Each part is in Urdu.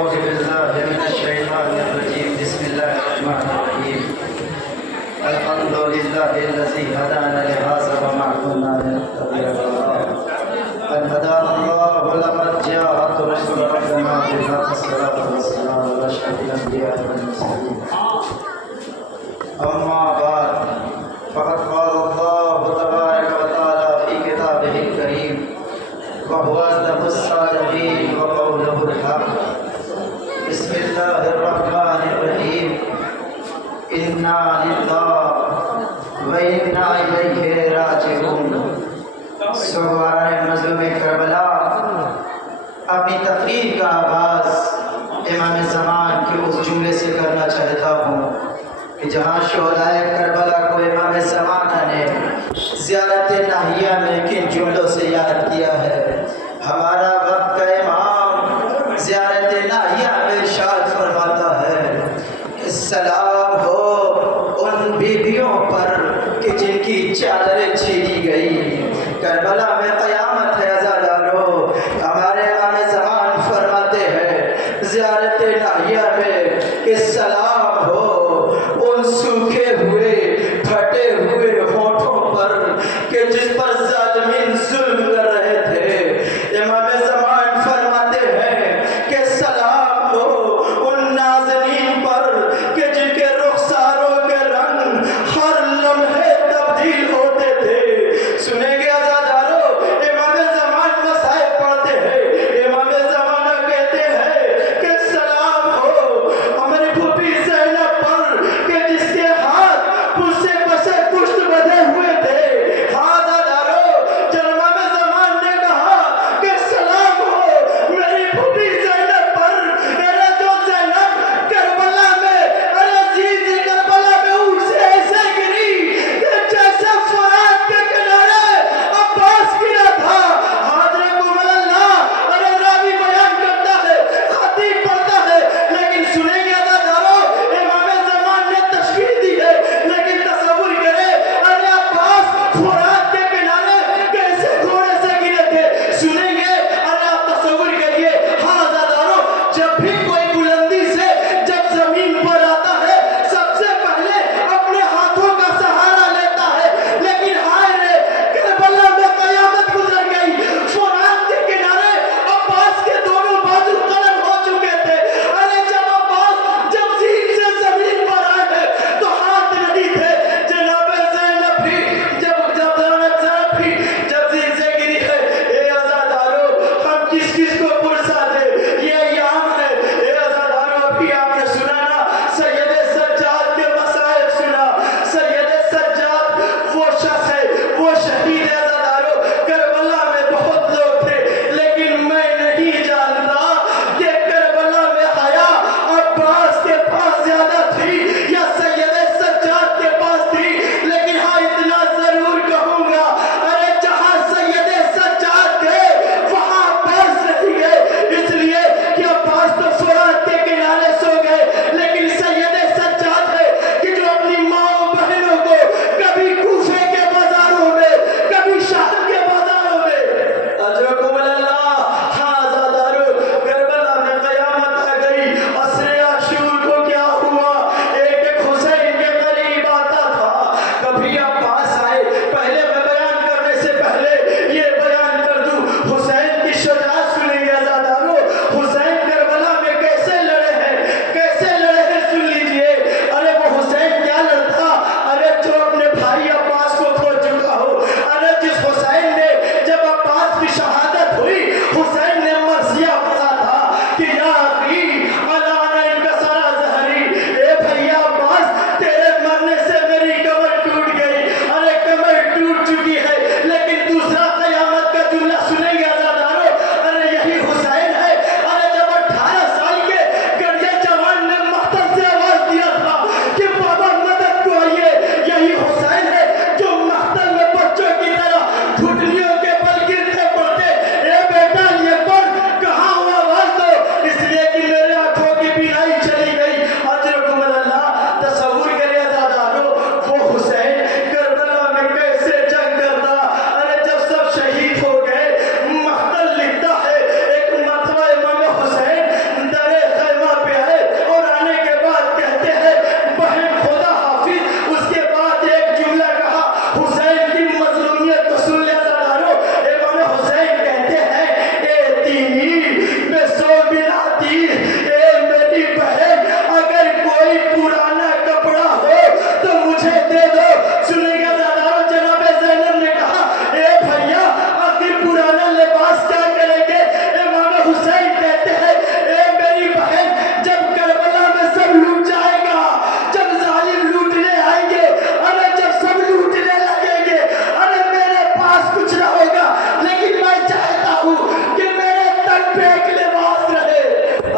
أعوذ بالله من الشيطان الرجيم بسم الله الرحمن الرحيم الحمد لله الذي هدانا لهذا وما كنا لنهتدي لولا أن هدانا الله لقد جاءت رسل ربنا بالحق الصلاة والسلام على أشرف الأنبياء والمرسلين أما بعد فقد قال الله تبارك وتعالى في كتابه الكريم وهو أصدق الصادقين وقوله الحق بسم الله الرحمن الرحيم إنا لله وإنا إليه راجعون سوارہ مظلوم کربلا اپنی تقریر کا آغاز امام زمان کے اس جملے سے کرنا چاہتا ہوں کہ جہاں شہدائے کربلا کو امام زمانہ نے زیارت ناہیہ میں کن جملوں سے یاد کیا ہے. ہمارا وقت کا امام زیارت ناہیہ میں ارشاد فرماتا ہے کہ سلام ہو ان بیویوں پر کہ جن کی چادریں چھینی گئی. کربلا میں قیامت ہے عزادارو. ہمارے امام زمان فرماتے ہیں زیارت ناہیہ میں کہ سلام ہو ان سوکھے ہوئے پھٹے ہوئے ہونٹوں پر کہ جس پر ظالمین ظلم کر رہے تھے. امام زمان فرماتے ہیں کہ سلام ہو ان نازنین پر کہ جن کے رخساروں کے رنگ ہر لمحے تبدیل ہوتے تھے. سنیں گے عزادارو, امام زمان مسائل پڑھتے ہیں. امام زمانہ کہتے ہیں کہ سلام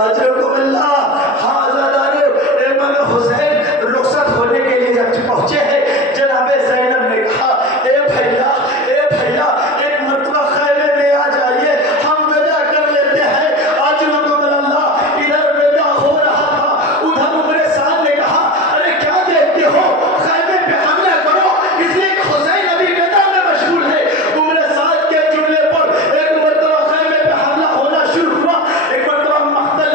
اجرکم اللہ. ہاں عزادارو، امام حسین رخصت ہونے کے لیے جب پہنچے ہیں، جناب زینب نے کہا اے بھیا ایک مرتبہ خیمے میں آ جائیے، ہم ودا کر لیتے ہیں. اجرکم اللہ. ادھر ودا ہو رہا تھا، ادھر عمر سعد نے کہا ارے کیا دیکھتے ہو، خیمے پہ حملہ کرو، اس لیے کہ حسین ابھی ودا میں مشغول ہے. عمر سعد کے جملے پر ایک مرتبہ خیمے پہ حملہ ہونا شروع ہوا. ایک مرتبہ مقتل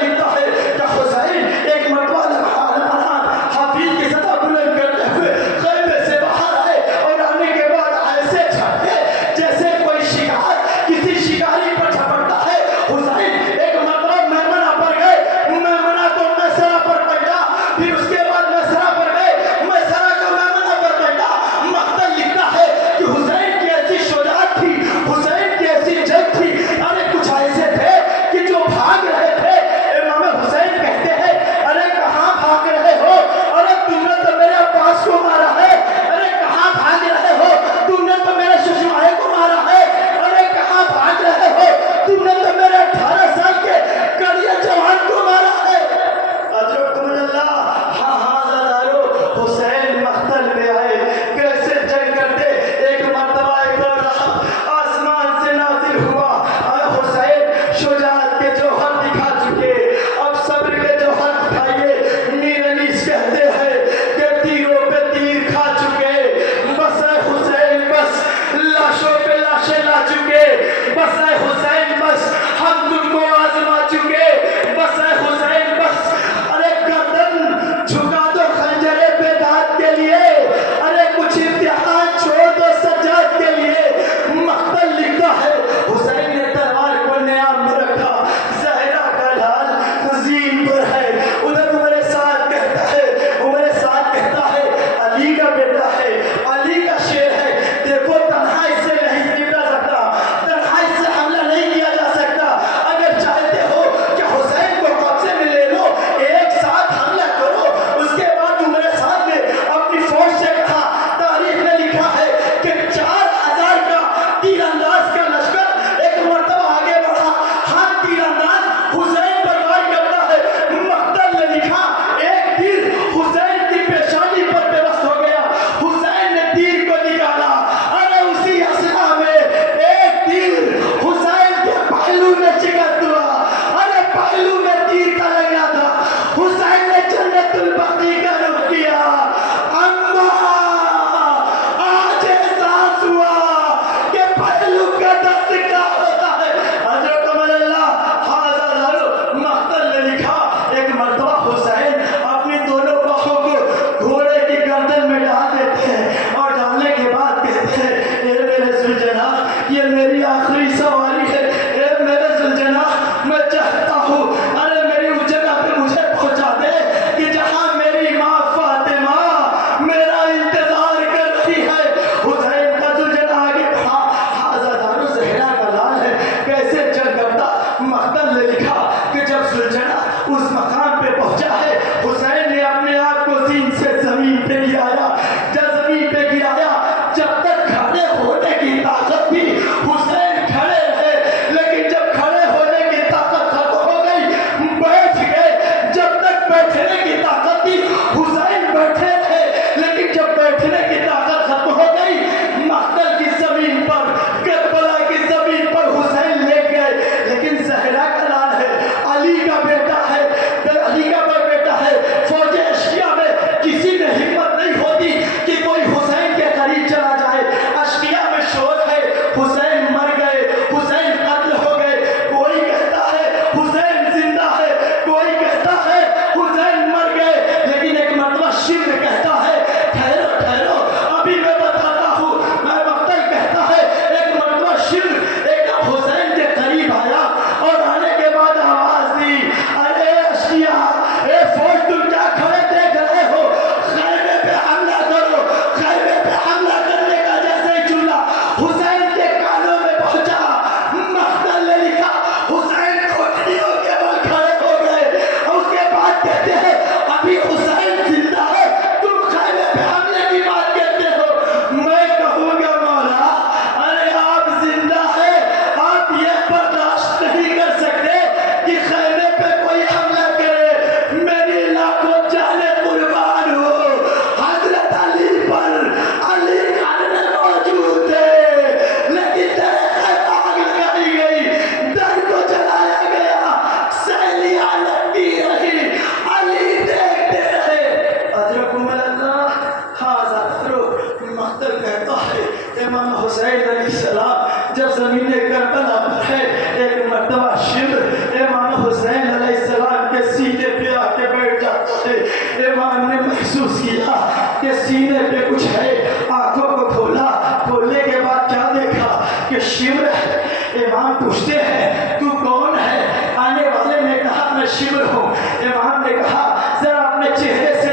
شبر ہو۔ امام نے کہا ذرا اپنے چہرے سے